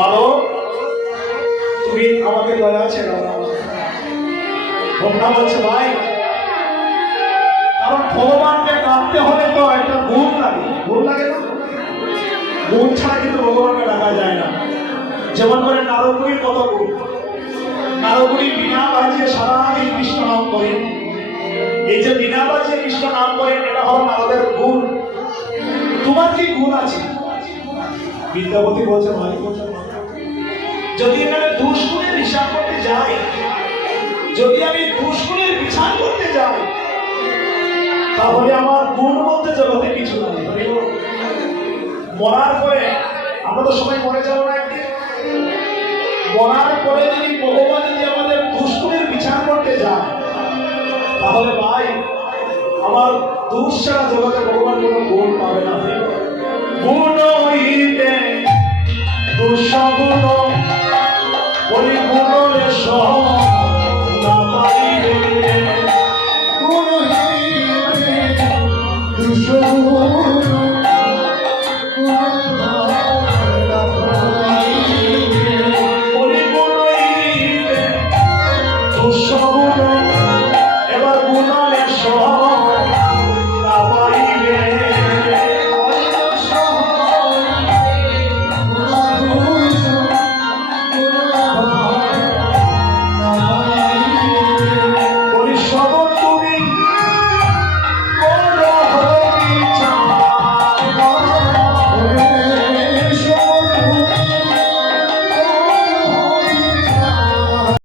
মানো তুমি আমাকে গলা ছেড়ো ভোমনা বলছে, ভাই, কারণ ভগবানকে কাঁদতে হলে তো একটা গুণ লাগে। গুণ লাগে না? গুণ ছাড়া কিন্তু ভগবানকে ডাকা যায় না। যেমন করে নারকুড়ির কত গুণ। নারকুড়ি বিনা বাজিয়ে সারাদিন কৃষ্ণ নাম করেন। এই যে বিনা বাজিয়ে কৃষ্ণ নাম করেন, এটা হলো নারদের গুণ। তোমার কি গুণ আছে? বিদ্যাপতি বলছে ভাই বলছে যদি এখানে দুষ্গুণের হিসাব করতে যাই, যদি আমি দুষ্গুণের বিচার করতে যাই, তাহলে আমার গুণ বলতে জগতে কিছু নাই। মরার পরে, আমরা তো সবাই মরে যাব না একদিন। মরার পরে যদি ভগবান যদি আমাদের দুষ্গুণের বিচার করতে যায় তাহলে ভাই, আমার দোষ ছাড়া জগতে ভগবান কোনো গুণ পাবে না। গুণ হইতে দুঃসগুণ Oh,